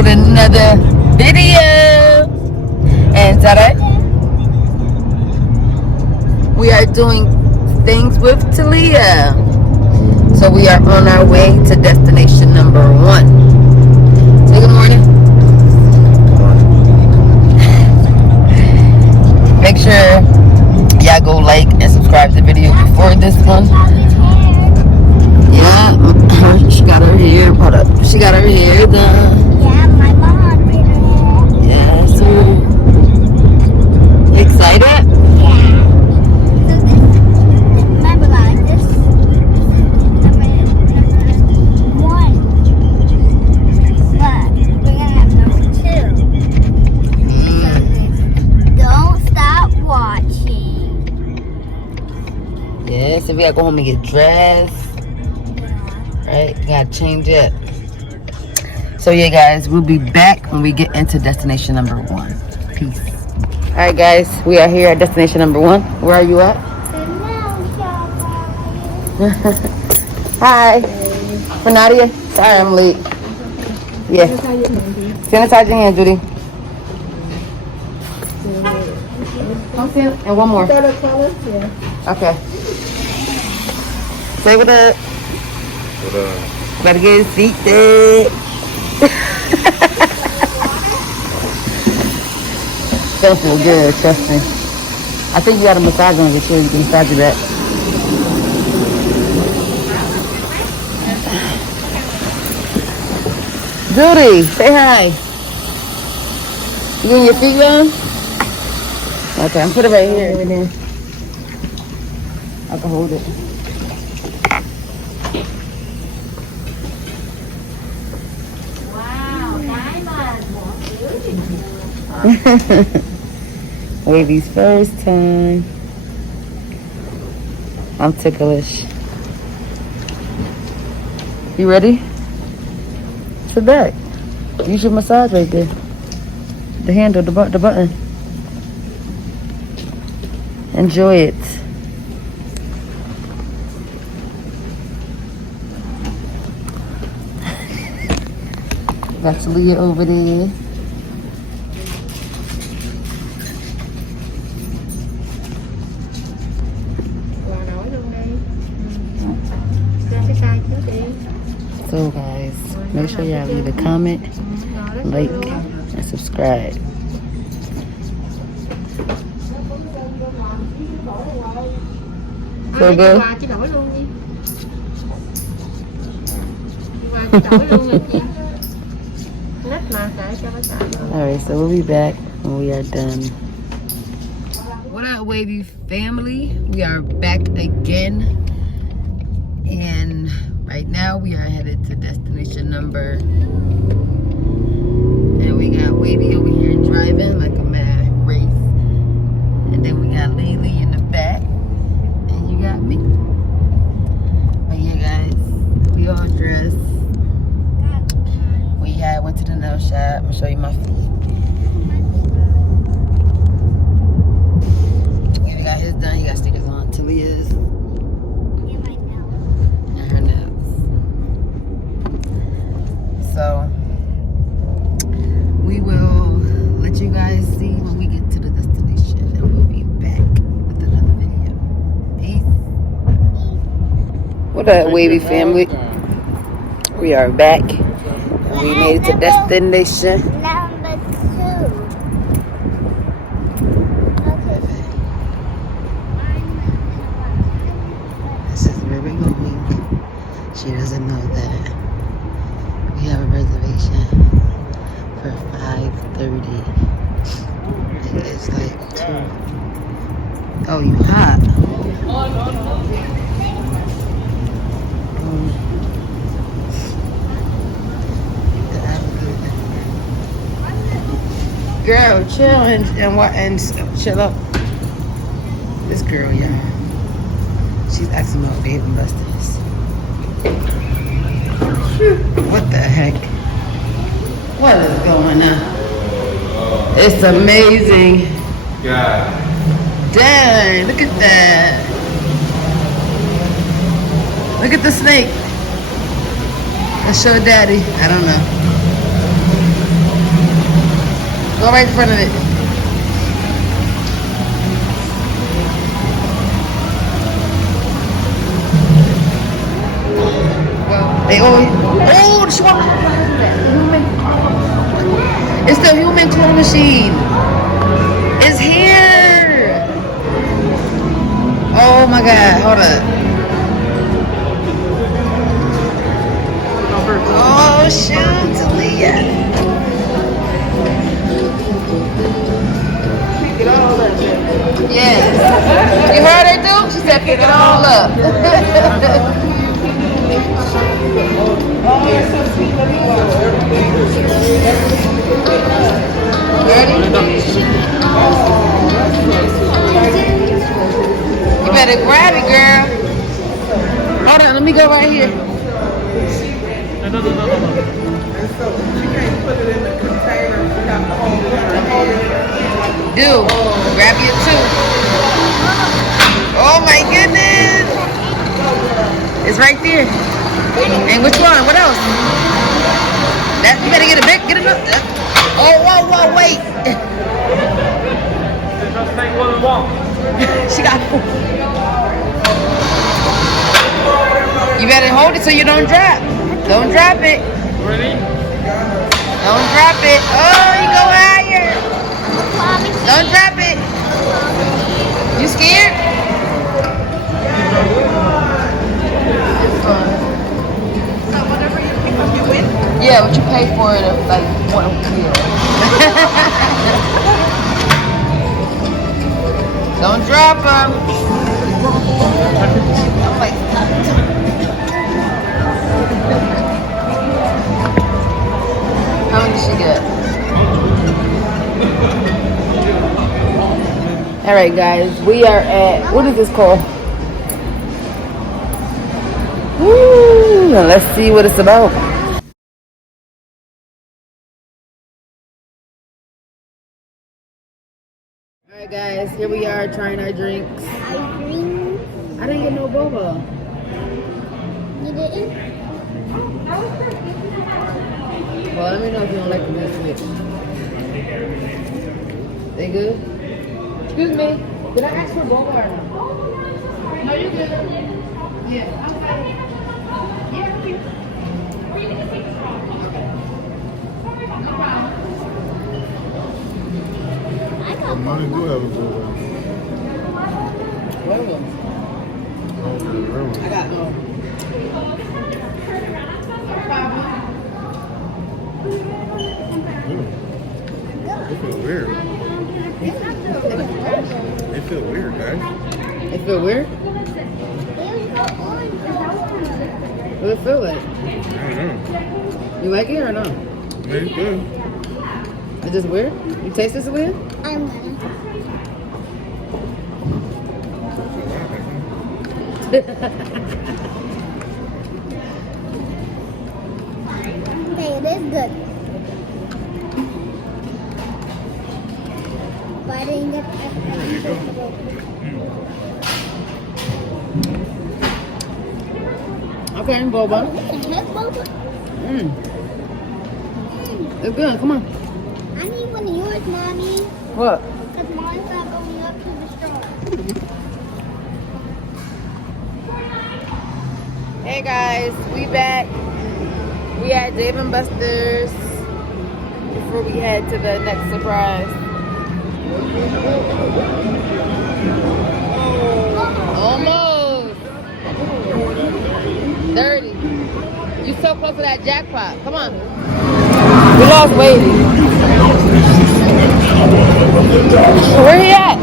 with another video. And today we are doing things with Taleya. So we are on our way to destination number 1. Say good morning. Make sure y'all go like and subscribe to the video before this one. Yeah, she got her hair. Hold up. She got her hair done. Yeah, my mom did her hair. Yeah, so excited? Yeah. So this, remember guys, this is number 1. But we're gonna have number 2. So this, don't stop watching. Yeah, so we gotta go home and get dressed. Right? We gotta change it. So yeah guys, we'll be back when we get into destination number 1. Peace. Alright guys, we are here at destination number 1. Where are you at? Hi. For Nadia? Sorry I'm late. Yeah. Sanitize your hand, Judy. And one more. Okay. Say what up. Better get his feet dead. That feel good, trust me. I think you got a massage on your chair. You can massage your back. Judy, say hi. You getting your feet done? Okay, I'm put it right here. Right there. I can hold it. Wavy's first time. I'm ticklish. You ready? Sit back. Use your massage right there. The handle, the button. Enjoy it. Got Taleya over there. So guys, make sure y'all leave a comment, like, and subscribe. So good. Alright, so we'll be back when we are done. What up, Wavy family? We are back again. And right now we are headed to destination number. And we got Wavy over here driving like a mad race. And then we got Lily in the back. And you got me. But yeah guys, we all dressed. I went to the nail shop. I'm gonna show you my feet. He got his done. He got stickers on. Taleya's. And her nails. So we will let you guys see when we get to the destination, and we'll be back with another video. Peace. What up, Wavy family? We are back. We made it to destination. Number 2. Okay. This is where we're going. She doesn't know that we have a reservation for 5:30. It's like 2. Oh, you hot? Girl, chill and chill up. This girl, y'all. She's asking about Dave and Buster's. What the heck? What is going on? It's amazing. God. Dang, look at that. Look at the snake. Let's show Daddy. I don't know. Go right in front of it. They always. Oh, she wants human. It's the human claw machine. It's here. Oh my God! Hold up. Oh shoot, Taleya. Pick it all up. Yes. You heard her do? She said pick it all up. Ready? You better grab it, girl. Hold on, let me go right here. No. And so she can't put it in the container. She have to hold it in her hand. Do. Grab your two. Oh my goodness. It's right there. And which one? What else? That you better get it big. Get it up. Oh, whoa, wait. Just take one and walk. She got. You better hold it so you don't drop. Don't drop it. Ready? Don't drop it. Oh, you go higher. Don't drop it. You scared? So whatever you pick up, you win? Yeah, what you pay for it, like one meal. Don't drop them. How many did she get? All right, guys, we are at, what is this called? Woo, let's see what it's about. All right, guys, here we are trying our drinks. I didn't get no boba. You didn't? Well, let me know if you don't like the new switch. They good? Excuse me. Did I ask for boba or no? No, you're good. Yeah. Money do have a good What else? I got no. It feels weird. It feels weird, guys. It feel weird? What does it feel like? I don't know. You like it or no? It's good. It's just weird? You taste this weird? I'm gonna. Okay, it is good. But I didn't get Okay, boba. Mm. It's good. Come on. I need one of yours, Mommy. What? Because mine's not going up to the straw. Hey guys, we back. We at Dave & Buster's before we head to the next surprise. Almost 30. You so close to that jackpot. Come on. We lost weight. Where he at?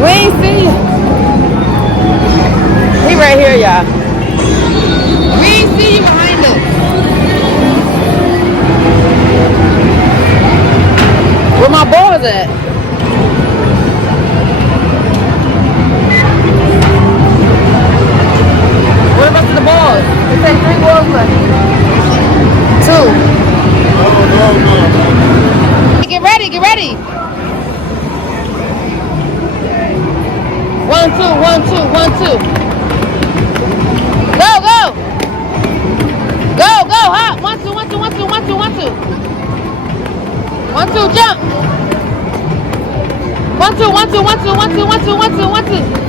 We ain't see you. He right here, y'all. We ain't see you behind us. Where my balls at? Where the rest of the balls? It said 3 balls left. 2. No. Get ready. 1, 2, 1, 2, 1, 2. Go, go. Go, go, hop. 1, 2, 1, 2, 1, 2, 1, 2, 1, 2. 1, 2, jump. 1, 2, 1, 2, 1, 2, 1, 2, 1, 2, 1, 2, 1, 2.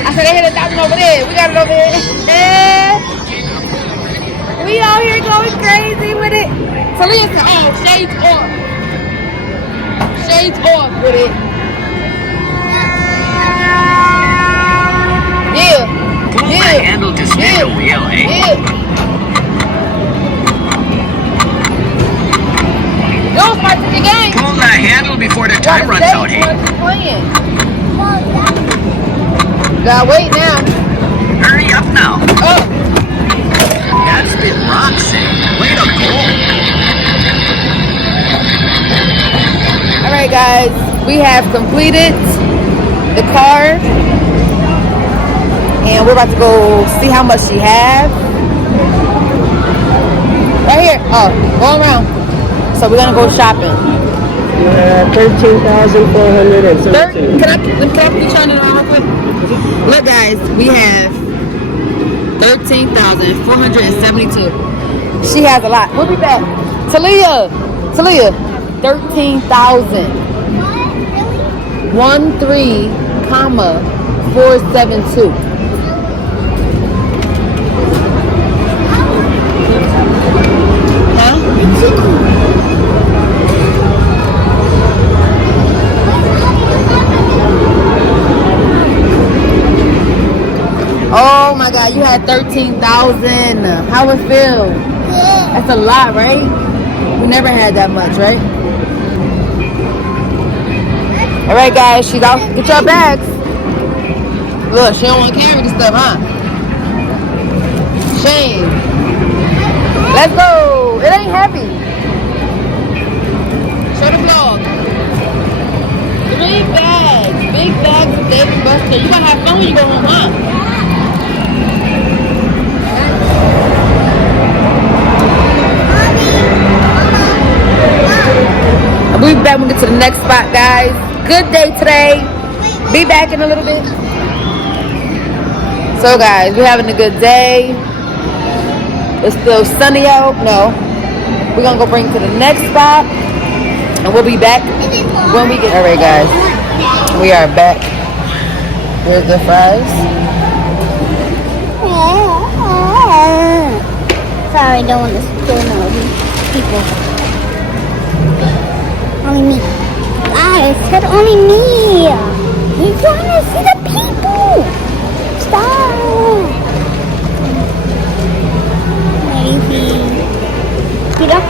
I said they hit 1,000 over there. We got it over here. We out here going crazy with it. Taleya said, oh, shades off. Shades off with it. Yeah. Pull the handle to spin the wheel, eh? Yeah. Don't fight the game. Pull the handle before the time runs out, hey? Gotta wait now. Hurry up now. Oh. That's been Roxy. Way to go. Alright guys, we have completed the car. And we're about to go see how much she has. Right here. Oh, go around. So we're gonna go shopping. 13,472. Can I be trying it around real quick? Look guys, we have 13,472. She has a lot. We'll be back. Taleya, 13,000. 13,472. Oh my God, you had 13,000. How it feel? That's a lot, right? We never had that much, right? All right, guys, she's out. Get your bags. Look, she don't want to carry this stuff, huh? Shame. Let's go. It ain't heavy. Show the vlog. 3 bags. Big bags of Dave & Buster. You gonna have fun when you go home, huh? We'll be back when we get to the next spot, guys. Good day today. Be back in a little bit. So, guys, we're having a good day. It's still sunny out. No. We're going to go bring to the next spot. And we'll be back when we get... All right, guys. We are back. Here's the fries. Sorry, I don't want to spill all these people. Only me. I said only me. You want to see the people. Stop. Maybe. You know?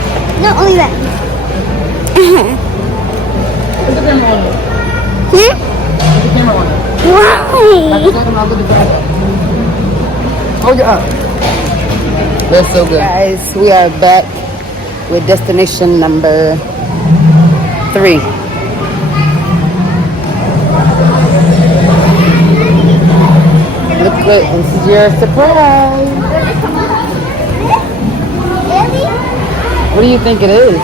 Not only that. Put the camera on. Hmm? Put the camera on. Why? Hold it up. They're so good. Guys, we are back with destination number 3. Look, this is your surprise. What do you think it is?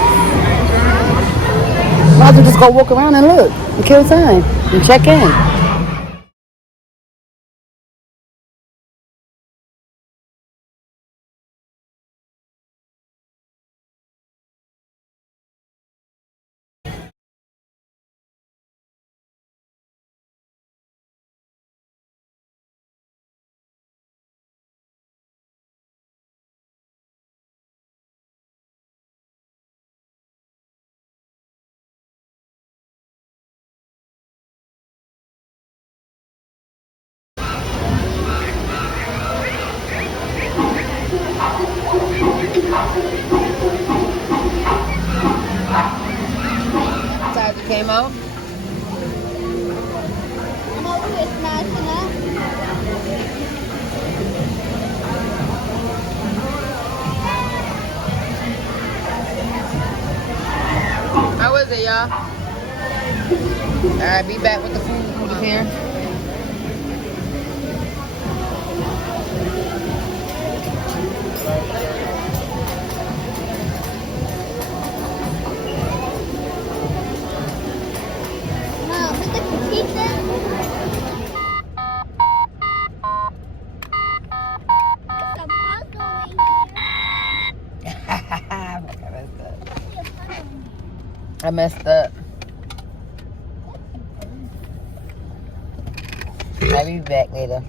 Might as well just go walk around and look and kill time and check in. Inside you came out. I'm over here smashing up. How is it, y'all? Alright, be back with the food over here. Mom, look at the pizza. There's a puzzle in here. I messed up. I'll be back later.